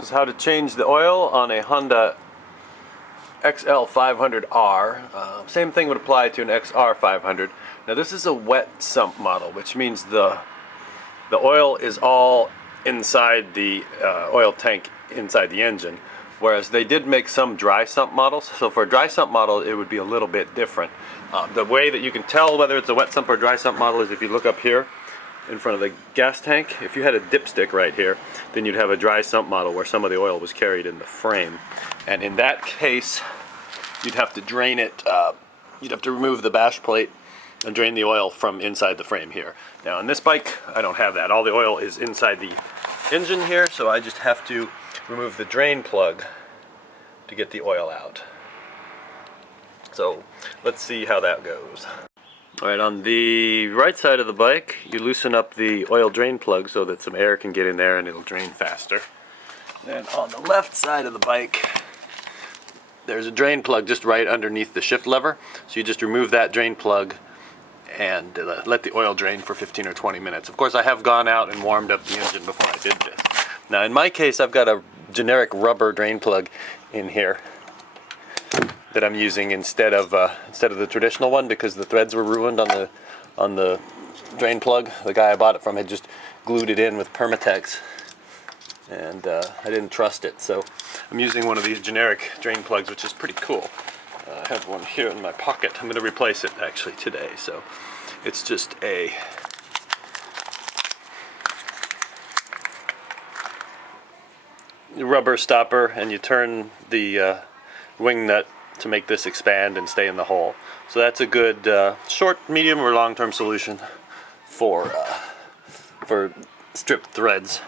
This is how to change the oil on a Honda XL500R. Same thing would apply to an XR500. Now this is a wet sump model, which means the oil is all inside the oil tank inside the engine, whereas they did make some dry sump models. So for a dry sump model it would be a little bit different. The way that you can tell whether it's a wet sump or dry sump model is if you look up here in front of the gas tank. If you had a dipstick right here, then you'd have a dry sump model where some of the oil was carried in the frame. And in that case, you'd have to drain it, you'd have to remove the bash plate and drain the oil from inside the frame here. Now on this bike, I don't have that. All the oil is inside the engine here, so I just have to remove the drain plug to get the oil out. So let's see how that goes. Alright, on the right side of the bike, you loosen up the oil drain plug so that some air can get in there and it'll drain faster. And on the left side of the bike, there's a drain plug just right underneath the shift lever. So you just remove that drain plug and let the oil drain for 15 or 20 minutes. Of course, I have gone out and warmed up the engine before I did this. Now in my case, I've got a generic rubber drain plug in here that I'm using instead of the traditional one, because the threads were ruined on the drain plug. The guy I bought it from had just glued it in with Permatex, and I didn't trust it, so I'm using one of these generic drain plugs, which is pretty cool. I have one here in my pocket. I'm going to replace it actually today. So it's just a rubber stopper, and you turn the wing nut to make this expand and stay in the hole. So that's a good short, medium, or long-term solution for stripped threads.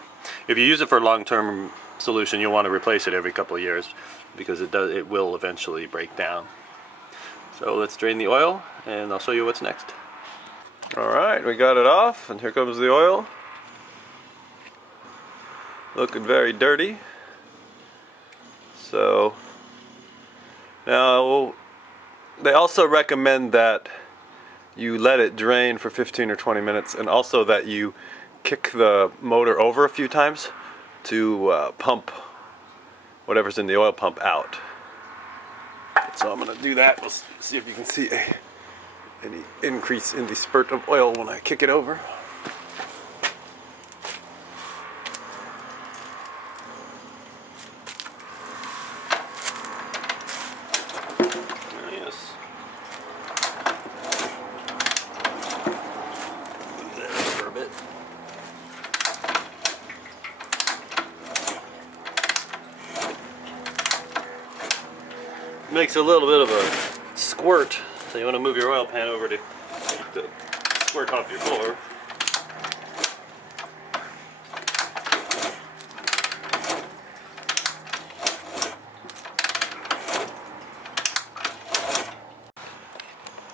If you use it for a long-term solution, you'll want to replace it every couple of years because it will eventually break down. So let's drain the oil and I'll show you what's next. Alright, we got it off, and here comes the oil. Looking very dirty. So now, they also recommend that you let it drain for 15 or 20 minutes, and also that you kick the motor over a few times to pump whatever's in the oil pump out. So I'm going to do that. We'll see if you can see any increase in the spurt of oil when I kick it over. Makes a little bit of a squirt, so you want to move your oil pan over to keep the squirt off your floor.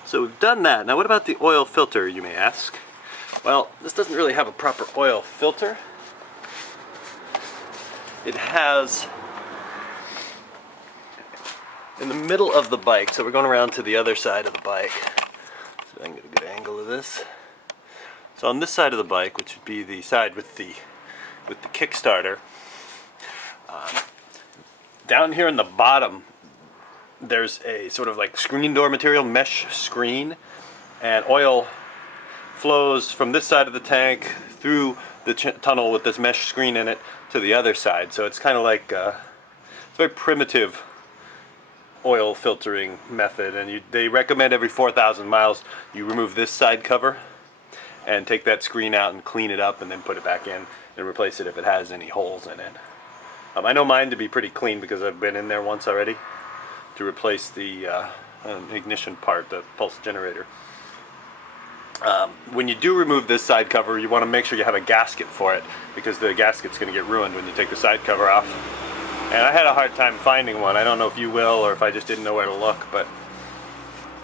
So we've done that. Now what about the oil filter, you may ask? Well, this doesn't really have a proper oil filter. It has, in the middle of the bike, so we're going around to the other side of the bike, so I can get a good angle of this. So on this side of the bike, which would be the side with the Kickstarter, down here in the bottom, there's a sort of like screen door material, mesh screen, and oil flows from this side of the tank through the tunnel with this mesh screen in it to the other side. So it's kind of like it's a very primitive oil filtering method, and they recommend every 4,000 miles you remove this side cover and take that screen out and clean it up, and then put it back in and replace it if it has any holes in it. I know mine to be pretty clean because I've been in there once already to replace the ignition part, the pulse generator. When you do remove this side cover, you want to make sure you have a gasket for it, because the gasket's going to get ruined when you take the side cover off. And I had a hard time finding one. I don't know if you will, or if I just didn't know where to look, but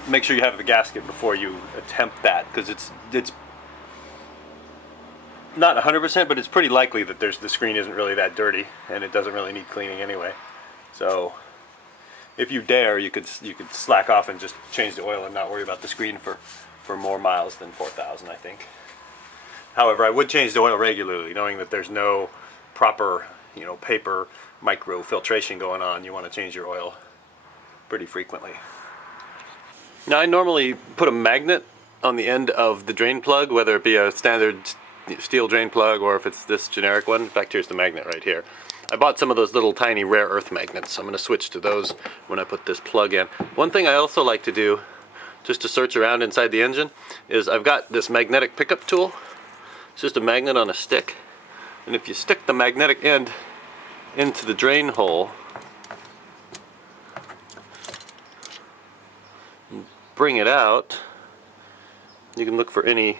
make sure you have the gasket before you attempt that, because it's not 100%, but it's pretty likely that the screen isn't really that dirty, and it doesn't really need cleaning anyway. So if you dare, you could slack off and just change the oil and not worry about the screen for more miles than 4,000, I think. However, I would change the oil regularly, knowing that there's no proper you know, paper microfiltration going on, you want to change your oil pretty frequently. Now I normally put a magnet on the end of the drain plug, whether it be a standard steel drain plug or if it's this generic one. In fact, here's the magnet right here. I bought some of those little tiny rare earth magnets, so I'm going to switch to those when I put this plug in. One thing I also like to do, just to search around inside the engine, is I've got this magnetic pickup tool. It's just a magnet on a stick, and if you stick the magnetic end into the drain hole, and bring it out, you can look for any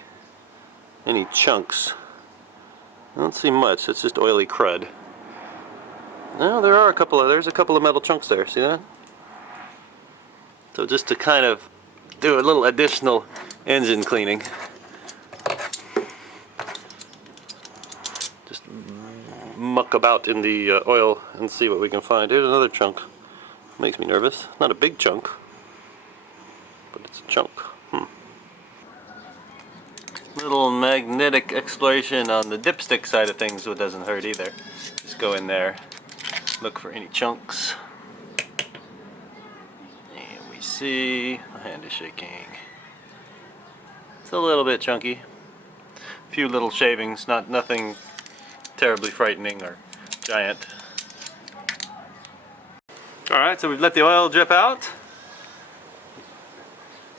chunks. I don't see much, it's just oily crud. No, there's a couple of metal chunks there, see that? So just to kind of do a little additional engine cleaning, just muck about in the oil and see what we can find. Here's another chunk. Makes me nervous. Not a big chunk, but it's a chunk. Little magnetic exploration on the dipstick side of things, so it doesn't hurt either. Just go in there, look for any chunks, and we see, my hand is shaking. It's a little bit chunky. A few little shavings, nothing terribly frightening or giant. Alright, so we've let the oil drip out.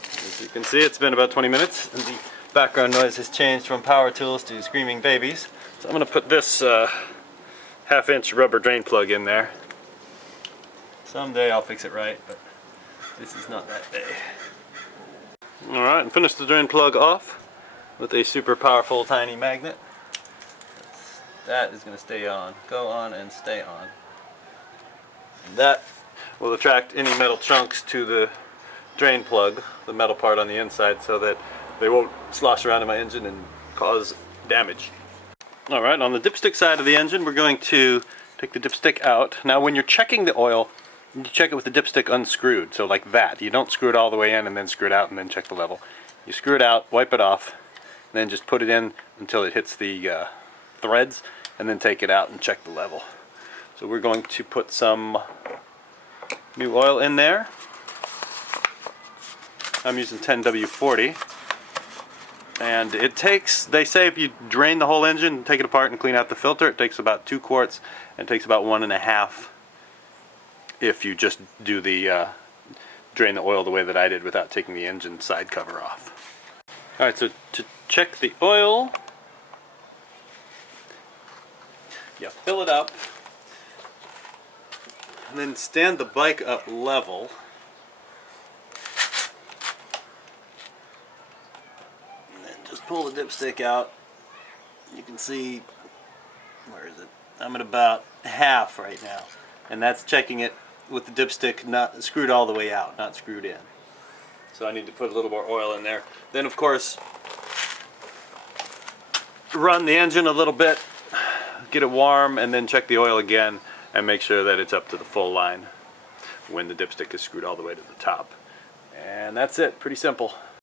As you can see, it's been about 20 minutes, and the background noise has changed from power tools to screaming babies. So I'm going to put this half-inch rubber drain plug in there. Someday I'll fix it right, but this is not that day. Alright, and finish the drain plug off with a super powerful tiny magnet. That is going to stay on. Go on and stay on. And that will attract any metal chunks to the drain plug, the metal part on the inside, so that they won't slosh around in my engine and cause damage. Alright, on the dipstick side of the engine, we're going to take the dipstick out. Now when you're checking the oil, you check it with the dipstick unscrewed, so like that. You don't screw it all the way in and then screw it out and then check the level. You screw it out, wipe it off, and then just put it in until it hits the threads, and then take it out and check the level. So we're going to put some new oil in there. I'm using 10W40. And it takes, they say if you drain the whole engine, take it apart and clean out the filter, it takes about 2 quarts, and it takes about 1.5 if you just do the drain the oil the way that I did without taking the engine side cover off. Alright, so to check the oil, you fill it up, and then stand the bike up level. Pull the dipstick out. You can see, where is it? I'm at about half right now, and that's checking it with the dipstick not screwed all the way out, not screwed in. So I need to put a little more oil in there. Then of course run the engine a little bit, get it warm, and then check the oil again and make sure that it's up to the full line when the dipstick is screwed all the way to the top. And that's it, pretty simple.